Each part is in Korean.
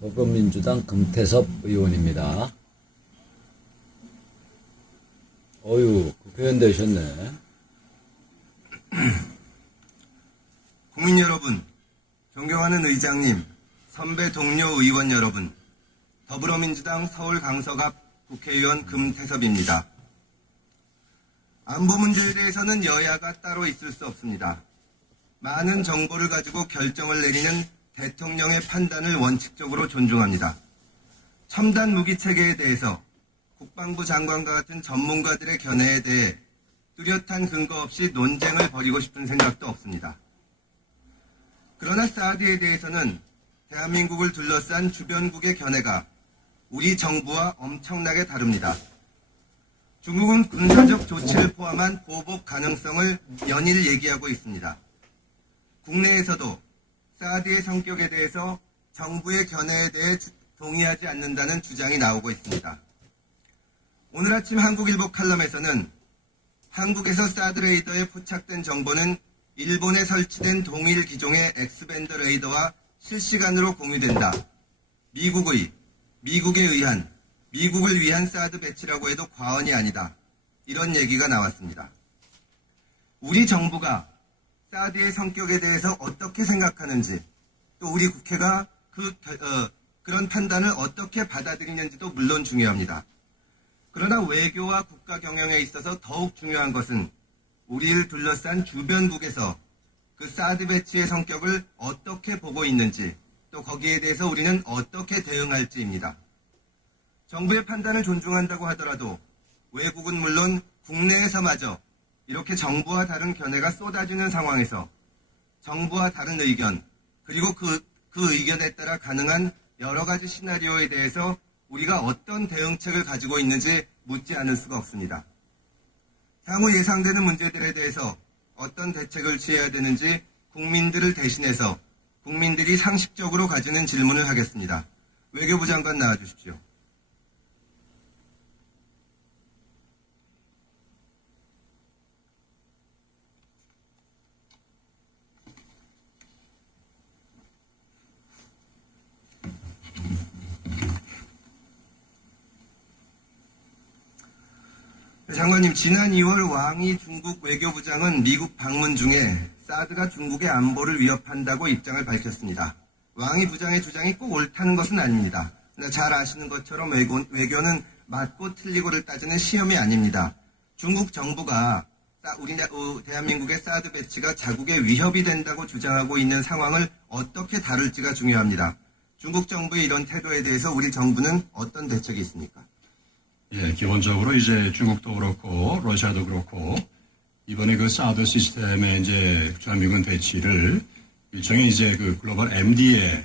더불어민주당 금태섭 의원입니다. 어유, 국회의원 되셨네. 국민 여러분, 존경하는 의장님, 선배 동료 의원 여러분, 더불어민주당 서울 강서갑 국회의원 금태섭입니다. 안보 문제에 대해서는 여야가 따로 있을 수 없습니다. 많은 정보를 가지고 결정을 내리는 대통령의 판단을 원칙적으로 존중합니다. 첨단 무기 체계에 대해서 국방부 장관과 같은 전문가들의 견해에 대해 뚜렷한 근거 없이 논쟁을 벌이고 싶은 생각도 없습니다. 그러나 사드에 대해서는 대한민국을 둘러싼 주변국의 견해가 우리 정부와 엄청나게 다릅니다. 중국은 군사적 조치를 포함한 보복 가능성을 연일 얘기하고 있습니다. 국내에서도 사드의 성격에 대해서 정부의 견해에 대해 동의하지 않는다는 주장이 나오고 있습니다. 오늘 아침 한국일보 칼럼에서는 한국에서 사드 레이더에 포착된 정보는 일본에 설치된 동일 기종의 X밴드 레이더와 실시간으로 공유된다. 미국을 위한 사드 배치라고 해도 과언이 아니다. 이런 얘기가 나왔습니다. 우리 정부가 사드의 성격에 대해서 어떻게 생각하는지, 또 우리 국회가 그런 판단을 어떻게 받아들이는지도 물론 중요합니다. 그러나 외교와 국가 경영에 있어서 더욱 중요한 것은 우리를 둘러싼 주변국에서 그 사드 배치의 성격을 어떻게 보고 있는지, 또 거기에 대해서 우리는 어떻게 대응할지입니다. 정부의 판단을 존중한다고 하더라도 외국은 물론 국내에서마저 이렇게 정부와 다른 견해가 쏟아지는 상황에서 정부와 다른 의견, 그리고 그 의견에 따라 가능한 여러 가지 시나리오에 대해서 우리가 어떤 대응책을 가지고 있는지 묻지 않을 수가 없습니다. 향후 예상되는 문제들에 대해서 어떤 대책을 취해야 되는지 국민들을 대신해서 국민들이 상식적으로 가지는 질문을 하겠습니다. 외교부 장관 나와주십시오. 장관님, 지난 2월 왕이 중국 외교부장은 미국 방문 중에 사드가 중국의 안보를 위협한다고 입장을 밝혔습니다. 왕이 부장의 주장이 꼭 옳다는 것은 아닙니다. 잘 아시는 것처럼 외교는 맞고 틀리고를 따지는 시험이 아닙니다. 중국 정부가 대한민국의 사드 배치가 자국의 위협이 된다고 주장하고 있는 상황을 어떻게 다룰지가 중요합니다. 중국 정부의 이런 태도에 대해서 우리 정부는 어떤 대책이 있습니까? 예, 기본적으로 이제 중국도 그렇고 러시아도 그렇고 이번에 그 사드 시스템의 이제 주한미군 배치를 일종의 이제 그 글로벌 MD에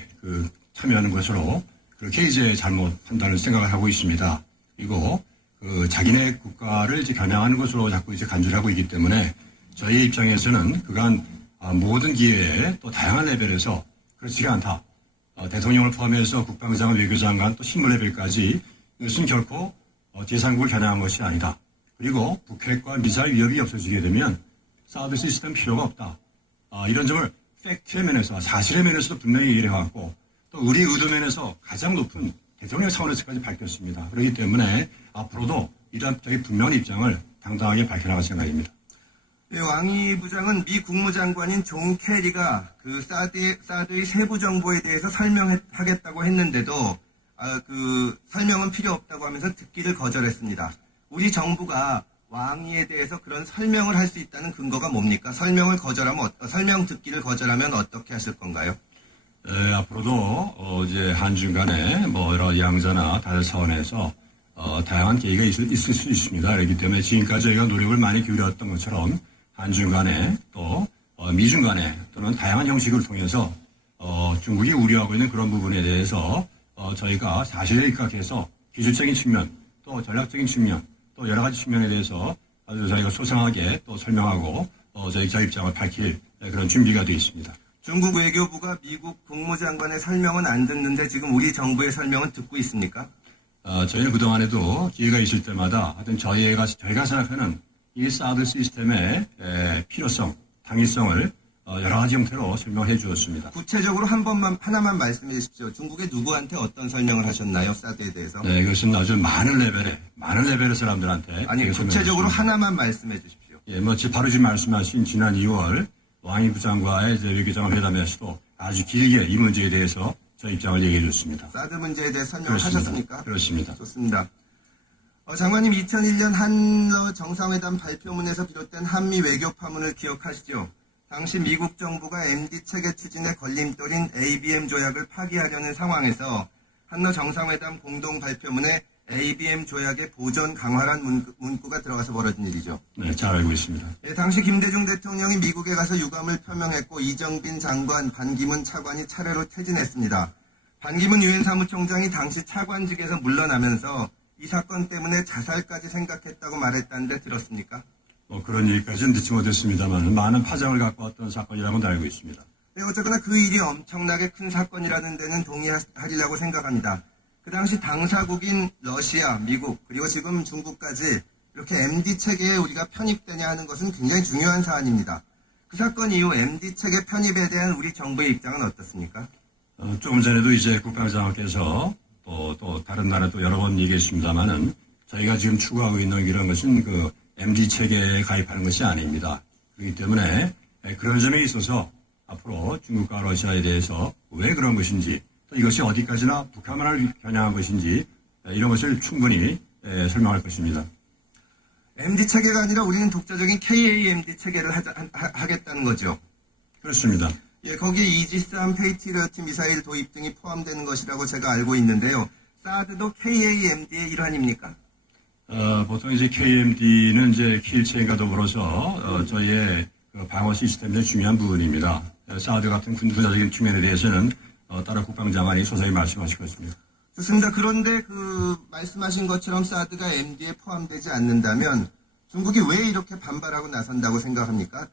참여하는 것으로 그렇게 이제 잘못 판단을 생각을 하고 있습니다. 그리고 그 자기네 국가를 이제 겨냥하는 것으로 자꾸 이제 간주를 하고 있기 때문에 저희 입장에서는 그간 모든 기회에 또 다양한 레벨에서 그렇지가 않다. 대통령을 포함해서 국방장관, 외교장관 또 신무 레벨까지 이것은 결코 제3국을 겨냥한 것이 아니다. 그리고 북핵과 미사일 위협이 없어지게 되면 사드 시스템 필요가 없다. 이런 점을 팩트의 면에서 사실의 면에서도 분명히 얘기를 해왔고 또 우리 의도 면에서 가장 높은 대통령 차원에서까지 밝혔습니다. 그렇기 때문에 앞으로도 이러한 되게 분명한 입장을 당당하게 밝혀나갈 생각입니다. 네, 왕이 부장은 미 국무장관인 존 캐리가 그 사드의 세부 정보에 대해서 설명하겠다고 했는데도 설명은 필요 없다고 하면서 듣기를 거절했습니다. 우리 정부가 왕위에 대해서 그런 설명을 할 수 있다는 근거가 뭡니까? 설명 듣기를 거절하면 어떻게 하실 건가요? 앞으로도 이제 한중 간에 뭐 여러 양자나 다른 차원에서 다양한 계기가 있을 수 있습니다. 그렇기 때문에 지금까지 저희가 노력을 많이 기울였던 것처럼 한중 간에 또 미중 간에 또는 다양한 형식을 통해서 중국이 우려하고 있는 그런 부분에 대해서 저희가 사실에 입각해서 기술적인 측면, 또 전략적인 측면, 또 여러 가지 측면에 대해서 아주 저희가 소상하게 또 설명하고 저희 입장을 밝힐 그런 준비가 되어 있습니다. 중국 외교부가 미국 국무장관의 설명은 안 듣는데 지금 우리 정부의 설명은 듣고 있습니까? 저희는 그동안에도 기회가 있을 때마다 하여튼 저희가 생각하는 이 사드 시스템의 필요성, 당위성을 여러 가지 형태로 설명해 주었습니다. 구체적으로 하나만 말씀해 주십시오. 중국의 누구한테 어떤 설명을 하셨나요? 사드에 대해서? 네, 이것은 아주 많은 레벨의 사람들한테. 아니, 그렇게 구체적으로 설명했습니다. 하나만 말씀해 주십시오. 예, 바로 지금 말씀하신 지난 2월 왕이 부장과의 이제 외교장관 회담에서도 아주 길게 이 문제에 대해서 저 입장을 얘기해 줬습니다. 사드 문제에 대해 설명을 하셨습니까? 그렇습니다. 좋습니다. 장관님, 2001년 한러 정상회담 발표문에서 비롯된 한미 외교 파문을 기억하시죠? 당시 미국 정부가 MD 체계 추진의 걸림돌인 ABM 조약을 파기하려는 상황에서 한러 정상회담 공동 발표문에 ABM 조약의 보존 강화란 문구가 들어가서 벌어진 일이죠. 네, 잘 알고 있습니다. 예, 당시 김대중 대통령이 미국에 가서 유감을 표명했고 이정빈 장관, 반기문 차관이 차례로 퇴진했습니다. 반기문 유엔 사무총장이 당시 차관직에서 물러나면서 이 사건 때문에 자살까지 생각했다고 말했다는데 들었습니까? 그런 얘기까지는 듣지 못했습니다만 많은 파장을 갖고 왔던 사건이라고는 알고 있습니다. 네, 어쨌거나 그 일이 엄청나게 큰 사건이라는 데는 동의하리라고 생각합니다. 그 당시 당사국인 러시아, 미국, 그리고 지금 중국까지 이렇게 MD 체계에 우리가 편입되냐 하는 것은 굉장히 중요한 사안입니다. 그 사건 이후 MD 체계 편입에 대한 우리 정부의 입장은 어떻습니까? 조금 전에도 이제 국방장관께서 또 다른 나라 또 여러 번 얘기했습니다만은 저희가 지금 추구하고 있는 이런 것은 그 MD 체계에 가입하는 것이 아닙니다. 그렇기 때문에 그런 점에 있어서 앞으로 중국과 러시아에 대해서 왜 그런 것인지 또 이것이 어디까지나 북한만을 겨냥한 것인지 이런 것을 충분히 설명할 것입니다. MD 체계가 아니라 우리는 독자적인 KAMD 체계를 하겠다는 거죠. 그렇습니다. 예, 거기에 이지스함 페이트리어트 미사일 도입 등이 포함되는 것이라고 제가 알고 있는데요. 사드도 KAMD의 일환입니까? 보통 이제 KMD는 이제 키일체인과 더불어서 저희의 그 방어 시스템의 중요한 부분입니다. 사드 같은 군사적인 측면에 대해서는 따로 국방장관이 소상히 말씀하실 것입니다. 좋습니다. 그런데 그 말씀하신 것처럼 사드가 MD에 포함되지 않는다면 중국이 왜 이렇게 반발하고 나선다고 생각합니까?